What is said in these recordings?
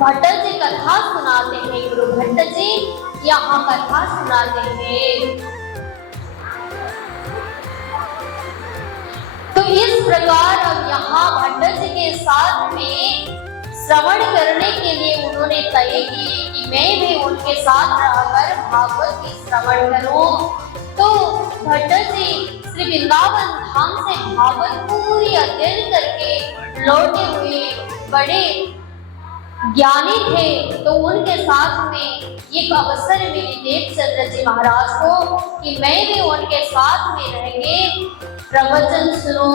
भट्ट जी कथा सुनाते हैं। गुरु भट्ट जी यहाँ कथा सुनाते हैं। तो इस प्रकार अब यहाँ भट्ट जी के साथ में श्रवण करने के लिए उन्होंने तय की कि मैं भी उनके साथ रहकर भागवत की श्रवण करूं। तो भट्ट जी श्री वृंदावन धाम से भागवत पूरी अध्ययन करके लौटे हुए बड़े ज्ञानी थे। तो उनके साथ में एक अवसर मिली देवचंद्र जी महाराज को कि मैं भी उनके साथ में रहेंगे, प्रवचन सुनो,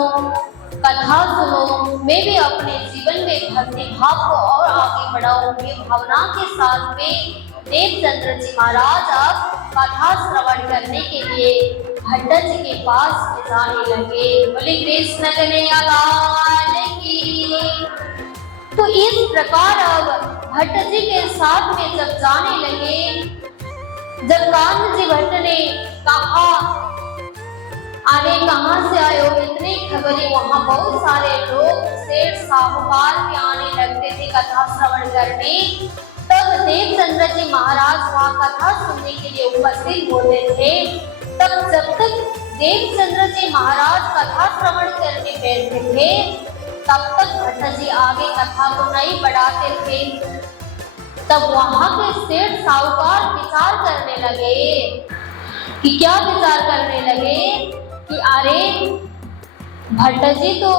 कथा सुनो, मैं भी अपने जीवन में भक्ति भाव को और आगे बढ़ाऊंगी। भावना के साथ में देवचंद्र जी महाराज अब कथा श्रवण करने के लिए भट्ट जी के पास जाने लगे। बोले कृष्ण कन्हैया लाल की। तो इस प्रकार अब भट्ट जी के साथ में जब जाने लगे, जब कान्ह जी भट्ट ने कहा अरे कहाँ से आए हो, इतनी खबरें, वहां बहुत सारे लोग सेठ साहूकार भी आने लगते थे कथा श्रवण करने। तब देवचंद्र जी महाराज वहां कथा सुनने के लिए उपस्थित होते थे। तब जब तक देवचंद्र जी महाराज कथा श्रवण करने बैठते थे तब तक भट्ट जी आगे कथा को नहीं बढ़ाते थे। तब वहां के सेठ साहूकार विचार करने लगे कि क्या विचार करने लगे कि अरे भट्ट जी तो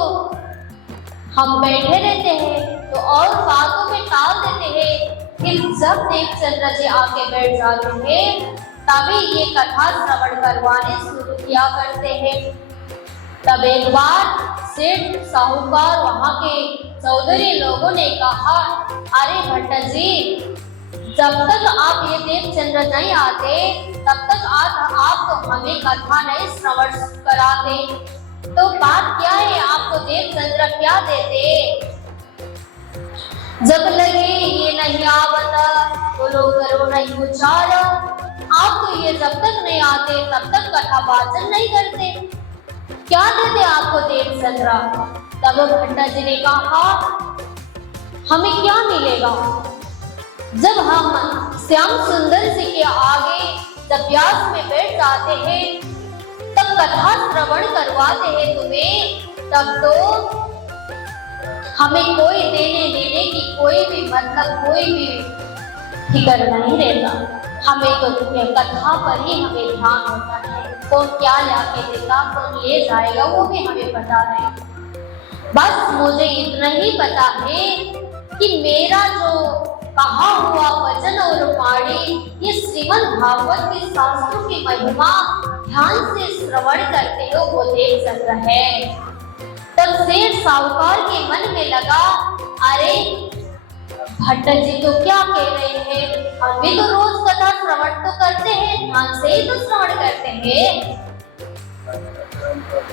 हम बैठे रहते हैं तो और बातों में टाल देते हैं, फिर जब देवचंद्र जी आके बैठ जाते हैं तभी ये कथा श्रवण करवाने शुरू किया करते हैं। तब एक बार सेठ साहूकार वहां के चौधरी लोगों ने कहा अरे भट्ट जी, जब तक आप ये देवचंद्र नहीं आते तब तक आप तो हमें कथा नहीं श्रवण कराते। तो बात क्या है, आपको देवचंद्र क्या देते? जब लगे ये नहीं आवता बोलो करो नहीं उच्चार। आप तो ये जब तक नहीं आते तब तक कथा वाचन नहीं करते, क्या देते आपको देवचंद्र? तब भट्ट जी ने कहा हमें क्या मिलेगा? जब हम श्याम सुंदर जी के आगे जब व्यास में बैठ जाते हैं तब कथा श्रवण करवाते हैं तुम्हें, तब तो हमें कोई देने लेने की कोई भी मतलब कोई भी फिक्र नहीं रहता। हमें तो तुम्हें कथा पर ही हमें ध्यान होता है, कौन क्या लाके देगा, कौन ले जाएगा वो भी हमें पता नहीं। बस मुझे इतना ही पता है कि मेरा जो कहा हुआ वचन और वाणी ये श्रीमद् भागवत के शास्त्रों की महिमा ध्यान से श्रवण करते हो वो देवचंद्र है। तब सेठ साहूकार के मन में लगा अरे भट्ट जी तो क्या कह रहे हैं, हम भी तो रोज कथा श्रवण तो करते हैं, ध्यान से ही तो श्रवण करते हैं,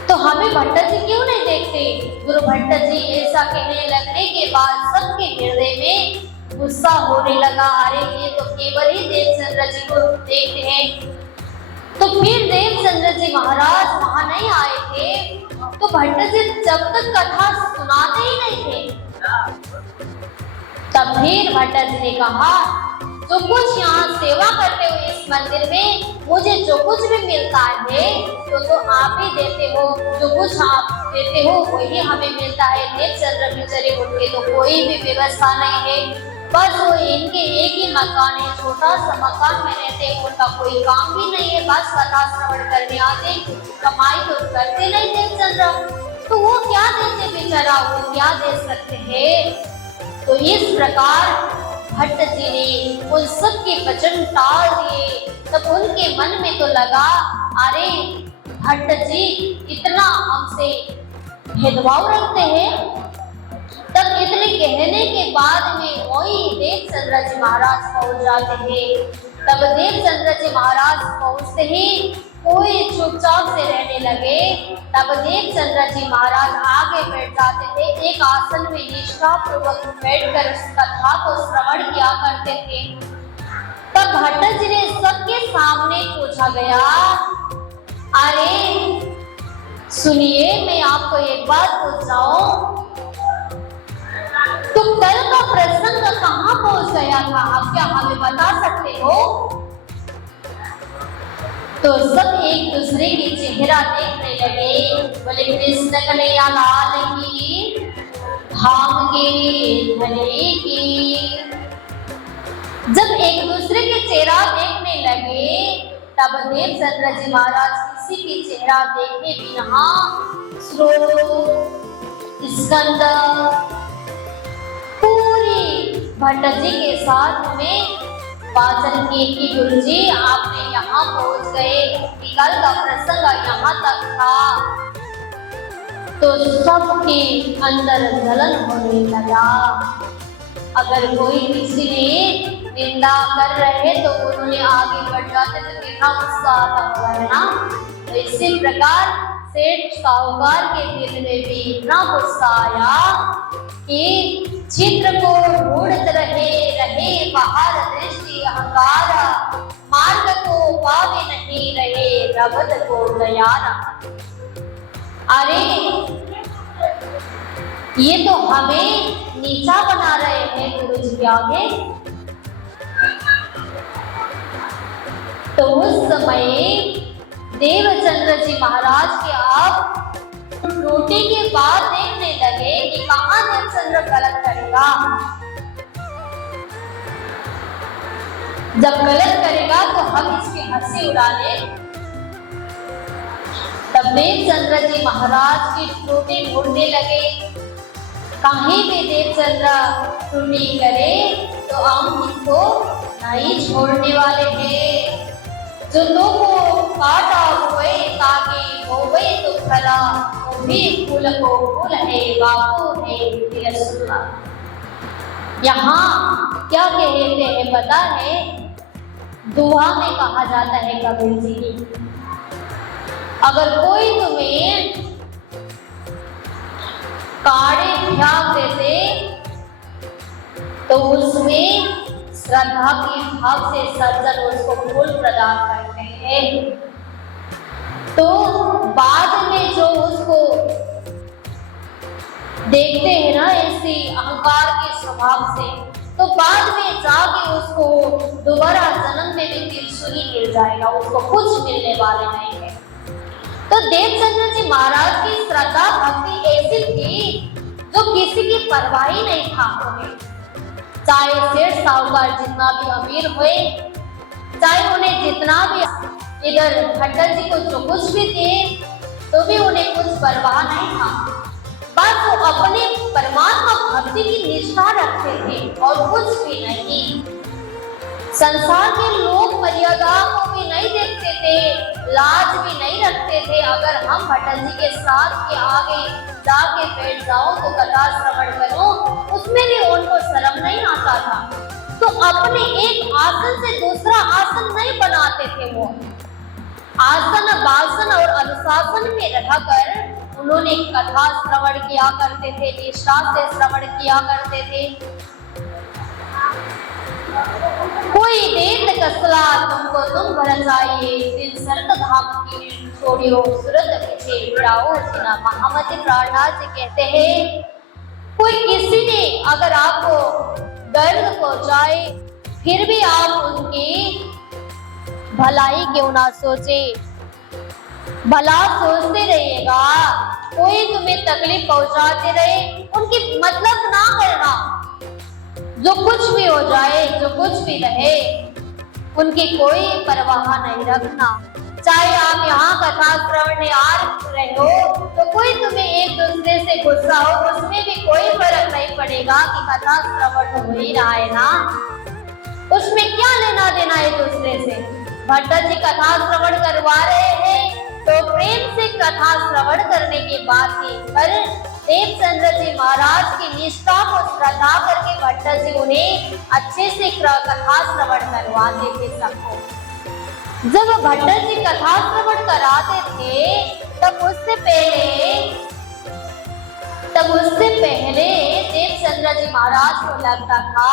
तो हमें भट्ट जी क्यों नहीं देखते? गुरु भट्ट जी ऐसा कहने लगने के बाद सबके हृदय में गुस्सा होने लगा, अरे ये तो केवल ही देवचंद्र जी को देखते हैं। तो फिर देवचंद्र जी महाराज वहां नहीं आए थे तो भट्ट जी जब तक कथा सुनाते ही नहीं थे तब फिर भट्ट जी ने कहा जो कुछ यहाँ सेवा करते हो इस मंदिर में, मुझे जो कुछ भी मिलता है तो आप ही देते हो, जो कुछ आप देते हो वही हमें मिलता है। देवचंद्र बेचारे उनके तो कोई भी व्यवस्था नहीं है, बस वो इनके एक ही मकान है, छोटा सा मकान में रहते हैं, उनका कोई काम भी नहीं है, बस कथा श्रवण करने आते, कमाई तो करते नहीं देवचंद्र, तो वो क्या देते बेचारा, वो क्या दे सकते हैं? तो इस प्रकार भट्ट जी ने उन सब के वचन टाल दिए। तब उनके मन में तो लगा अरे भट्ट जी इतना हमसे भेदभाव रखते हैं। तब इतने कहने के बाद में वही देवचंद्र जी महाराज पहुंच जाते हैं। तब देवचंद्र जी महाराज पहुंचते ही कोई चुपचाप से रहने लगे। तब देवचंद्र जी महाराज आगे बैठ जाते थे, एक आसन में निष्ठा पूर्वक बैठकर कथा को श्रवण किया करते थे। तब भट्ट जी ने सबके सामने पूछा गया अरे सुनिए मैं आपको एक बात पूछ रहा हूं, तो कल का प्रसंग कहाँ हमें बता सकते हो? तो सब एक दूसरे की चेहरा देखने लगे, बोले कृष्ण कन्हैया लाल की, धाम के भले की। जब एक दूसरे के चेहरा देखने लगे तब देवचंद्र जी महाराज किसी की चेहरा देखे बिना स्कंद पूरी भट्ट जी के साथ में वाचन किए कि गुरु जी आपने यहाँ पहुंच गए, कल का प्रसंग यहाँ तक था। तो सबके अंदर जलन होने लगा। अगर कोई किसी ने निंदा कर रहे तो उन्होंने आगे बढ़ जाते तो कितना गुस्सा आता होगा ना। तो इसी प्रकार सेठ साहूकार के दिल में भी इतना गुस्सा आया कि चित्र को ढूंढते रहे बाहर दृष्टि अहंकार, मार्ग को पावे नहीं रहे रबद को दयारा। अरे ये तो हमें नीचा बना रहे हैं गुरु जी के आगे। तो उस समय देवचंद्र जी महाराज के आप रोटी के बाद देखने लगे कि कहाँ देवचंद्र गलत करेगा। जब गलत करेगा तो हम इसकी हंसी उड़ा ले। तब देवचंद्र जी महाराज की त्रुटि ढूंढने लगे। कहीं भी देवचंद्र त्रुटि करे तो हम उनको नहीं छोड़ने वाले हैं। जो तो को काटा हुए ताकि होवे तो फला, वो भी फूल को फूल है बापू है तिरसुला। यहाँ क्या कहते हैं पता है? दुआ में कहा जाता है कबीर जी की, अगर कोई तुम्हें काढ़े फेंक देते तो उसमें श्रद्धा की भाव से सज्जन उसको फूल प्रदान करते हैं। तो बाद में जो उसको देखते हैं ना ऐसी अहंकार के स्वभाव से, तो बाद में जाके उसको दोबारा जन्म में भी त्रिशूल ही मिल जाएगा, उसको कुछ मिलने वाले नहीं है। तो देवचंद्र जी महाराज की श्रद्धा भक्ति ऐसी थी जो किसी की परवाह ही नहीं था उन्हें। चाहे सेठ साहूकार जितना भी अमीर हुए, चाहे उन्हें जितना भी इधर भट्टर जी को जो कुछ भी थे तो भी उन्हें कुछ परवाह नहीं था। बस वो अपने परमात्मा भक्ति की निष्ठा रखते थे और कुछ भी नहीं। संसार के लोग मर्यादा को भी नहीं देखते थे, लाज भी नहीं रखते थे। अगर हम भट्टर जी के साथ के आगे जाके बैठ जाओ तो कथा श्रवण करो, उसमें भी उनको शर्म नहीं आता था। तो अपने एक आसन से दूसरा आसन नहीं बनाते थे। वो आसन वासन और अनुशासन में रहकर उन्होंने कथा श्रवण किया करते थे, निष्ठा से श्रवण किया करते थे। कोई देत कसला तुमको तुम भर चाहिए, दिल सरत धाम की छोड़ियो सूरत पीछे जाओ जिना महामति प्रहलाद जी कहते हैं। कोई किसी ने अगर आपको दर्द पहुंचाए फिर भी आप उनकी भलाई क्यों ना सोचे, भला सोचते रहिएगा। कोई तुम्हें तकलीफ पहुंचाते रहे उनकी मतलब ना करना। जो कुछ भी हो जाए, जो कुछ भी रहे, उनकी कोई परवाह नहीं रखना। चाहे आप यहाँ कथा श्रवण आ रहे हो तो कोई तुम्हें एक दूसरे से गुस्सा हो, उसमें भी कोई फर्क नहीं पड़ेगा कि कथा श्रवण हो ही रहा है ना, उसमें क्या लेना देना एक दूसरे से। भट्टर जी कथा श्रवण करवा रहे हैं तो प्रेम से कथा श्रवण करने की बात थी। पर देवचंद्र जी महाराज की निष्ठा को श्रद्धा करके भट्टर जी उन्हें अच्छे से कथा श्रवण करवाते थे सबको। जब भट्टर जी कथा श्रवण कराते थे तब उससे पहले देवचंद्र जी महाराज को लगता था